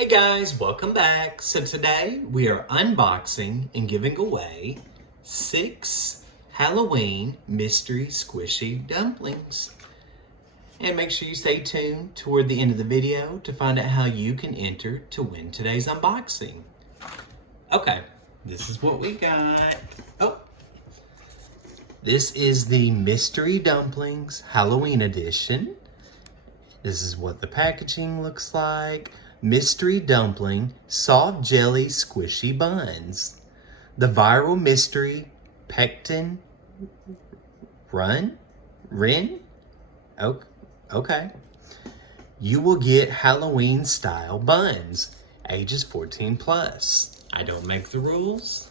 Hey guys, welcome back. So today we are unboxing and giving away 6 Halloween mystery squishy dumplings. And make sure you stay tuned toward the end of the video to find out how you can enter to win today's unboxing. Okay, this is what we got. This is the Mystery Dumplings Halloween edition. This is what the packaging looks like. Mystery dumpling, soft jelly squishy buns. The viral mystery pectin rin. Okay. You will get Halloween style buns, ages 14 plus. I don't make the rules.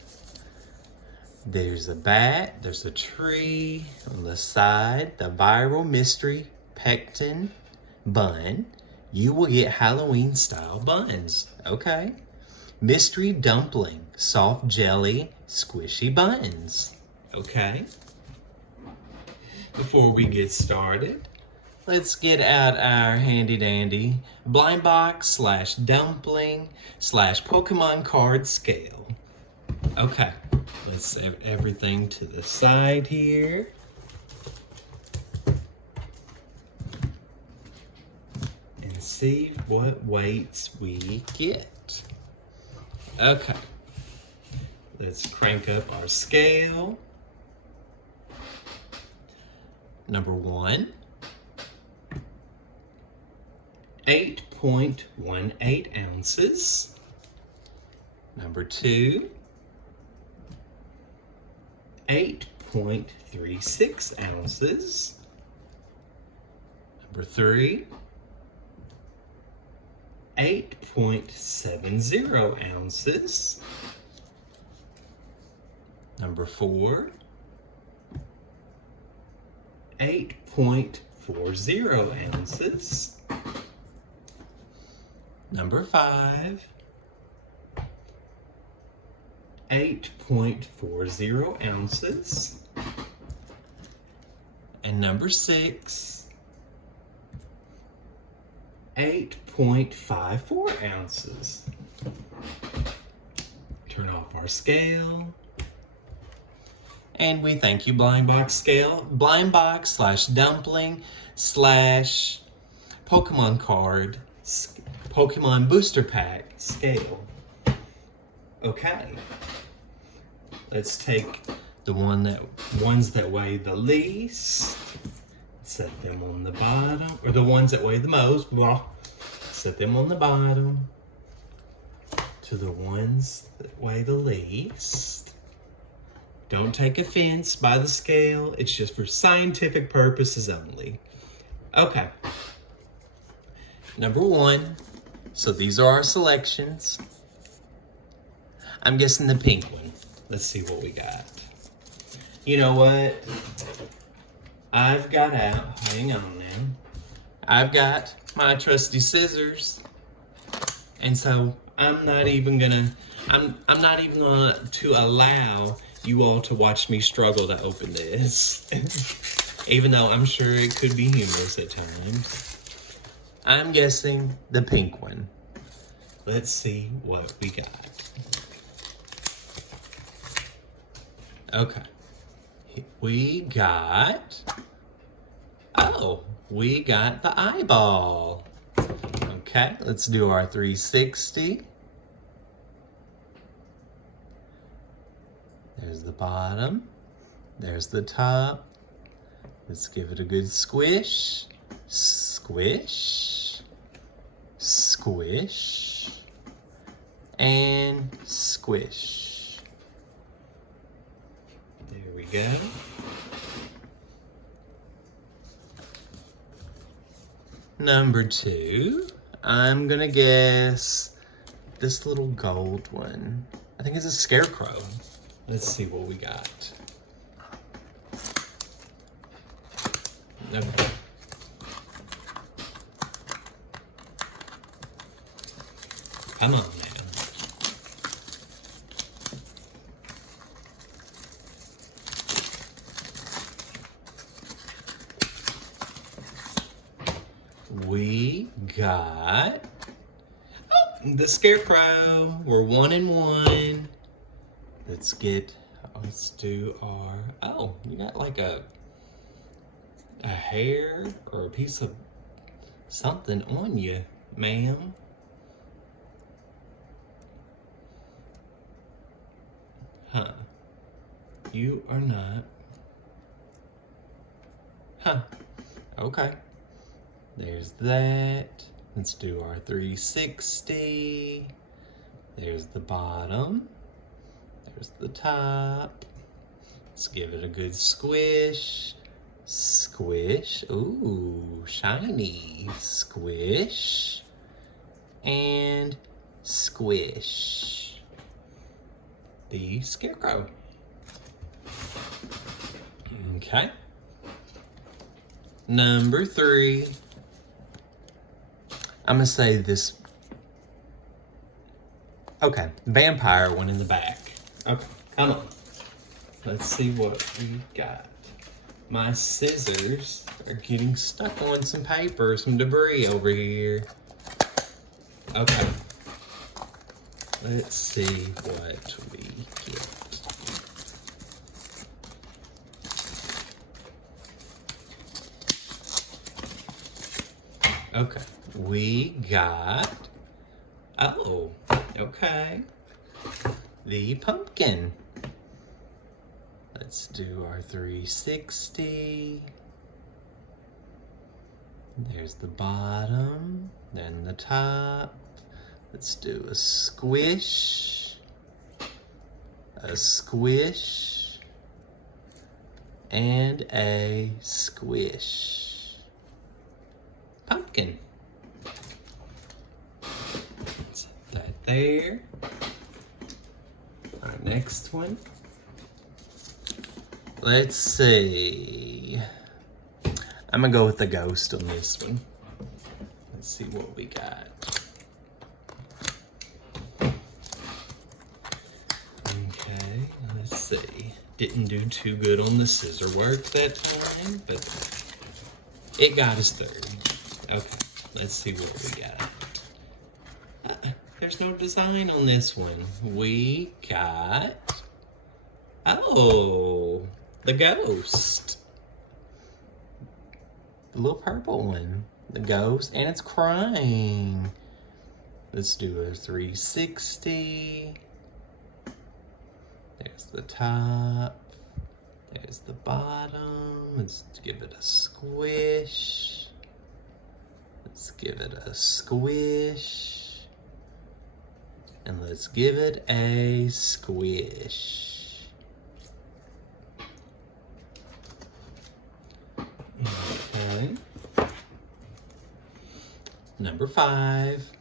There's a bat, there's a tree on the side. The viral mystery pectin bun. You will get Halloween style buns. Okay. Mystery dumpling, soft jelly, squishy buns. Okay. Before we get started, let's get out our handy dandy blind box / dumpling / Pokemon card scale. Okay. Let's set everything to the side here. See what weights we get. Okay, let's crank up our scale. Number 1, 8.18 ounces. Number 2, 8.36 ounces. Number 3, 8.70 ounces. Number 4, 8.40 ounces. Number 5, 8.40 ounces. And number 6, 8.54 ounces. Turn off our scale. And we thank you, Blind Box Scale. Blind Box / dumpling / Pokemon card, Pokemon booster pack scale. Okay. Let's take the ones that weigh the least. Set them on the bottom, or the ones that weigh the most, set them on the bottom to the ones that weigh the least. Don't take offense by the scale. It's just for scientific purposes only. Okay. Number 1. So these are our selections. I'm guessing the pink one. Let's see what we got. You know what? I've got out, hang on now. I've got my trusty scissors. And so I'm not even gonna to allow you all to watch me struggle to open this. Even though I'm sure it could be humorous at times. I'm guessing the pink one. Let's see what we got. Okay. We got the eyeball. Okay, let's do our 360. There's the bottom. There's the top. Let's give it a good squish. Squish. Squish. And squish. There we go. Number 2, I'm gonna guess this little gold one. I think it's a scarecrow. Let's see what we got. Okay. Come on now. We got the scarecrow. We're 1 and 1. Let's do our, oh, you got like a hair or a piece of something on you, ma'am. Huh. You are not. Huh. Okay. There's that. Let's do our 360. There's the bottom. There's the top. Let's give it a good squish. Squish. Ooh, shiny. Squish. And squish. The scarecrow. Okay. Number 3. I'm gonna say this. Okay, vampire one in the back. Okay, come on. Let's see what we got. My scissors are getting stuck on some paper, some debris over here. Okay. Let's see what we get. Okay, we got, oh, okay, the pumpkin. Let's do our 360. There's the bottom, then the top. Let's do a squish, and a squish. Pumpkin. Set that there. Our next one. Let's see. I'm gonna go with the ghost on this one. Let's see what we got. Okay, let's see. Didn't do too good on the scissor work that time, but it got us through. Okay, let's see what we got. There's no design on this one. We got, oh, the ghost. The little purple one. The ghost, and it's crying. Let's do a 360. There's the top. There's the bottom. Let's give it a squish. Let's give it a squish. And let's give it a squish. Okay. Number 5.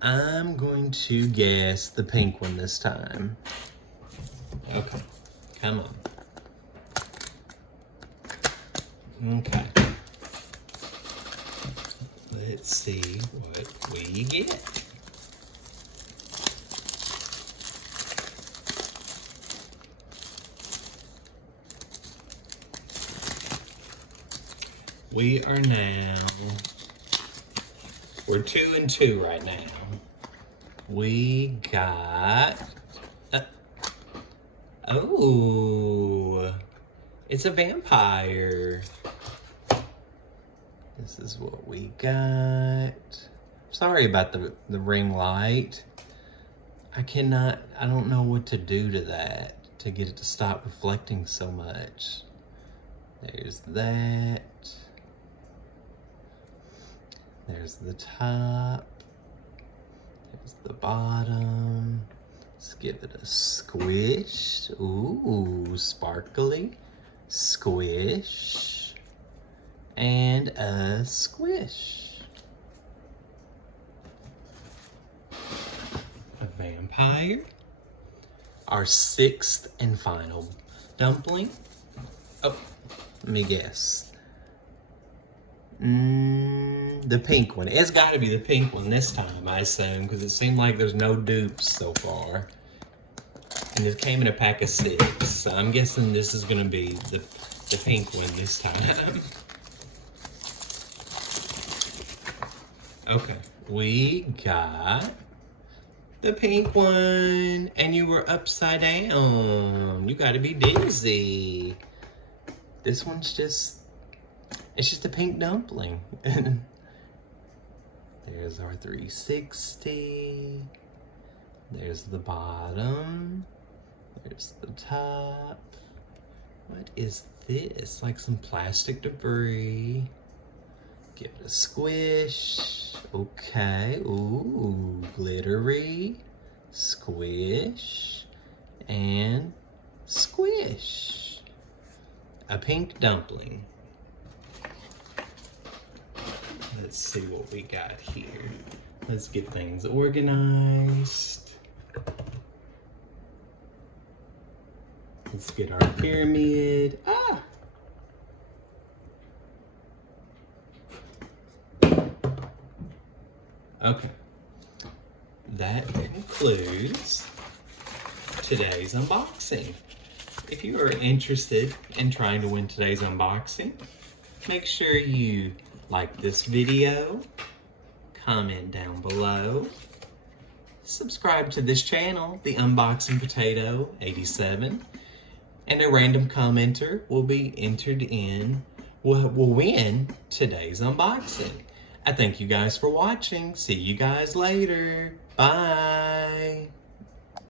I'm going to guess the pink one this time. Okay, come on. Okay. Let's see what we get. We are now, we're 2 and 2 right now. We got, oh, it's a vampire. This is what we got. Sorry about the ring light. I don't know what to do to that to get it to stop reflecting so much. There's that. There's the top. There's the bottom. Let's give it a squish. Ooh, sparkly. Squish. And a squish. A vampire. Our 6th and final dumpling. Oh, let me guess. The pink one. It's got to be the pink one this time, I assume, because it seemed like there's no dupes so far. And it came in a pack of 6, so I'm guessing this is going to be the pink one this time. Okay, we got the pink one, and you were upside down. You gotta be dizzy. This one's it's just a pink dumpling. There's our 360. There's the bottom. There's the top. What is this? Like some plastic debris. Give it a squish. Okay. Ooh, glittery. Squish. And squish. A pink dumpling. Let's see what we got here. Let's get things organized. Let's get our pyramid. Ah! Okay. That concludes today's unboxing. If you are interested in trying to win today's unboxing, make sure you like this video, comment down below, subscribe to this channel, The Unboxing Potato 87, and a random commenter will be entered in, will win today's unboxing. I thank you guys for watching. See you guys later. Bye.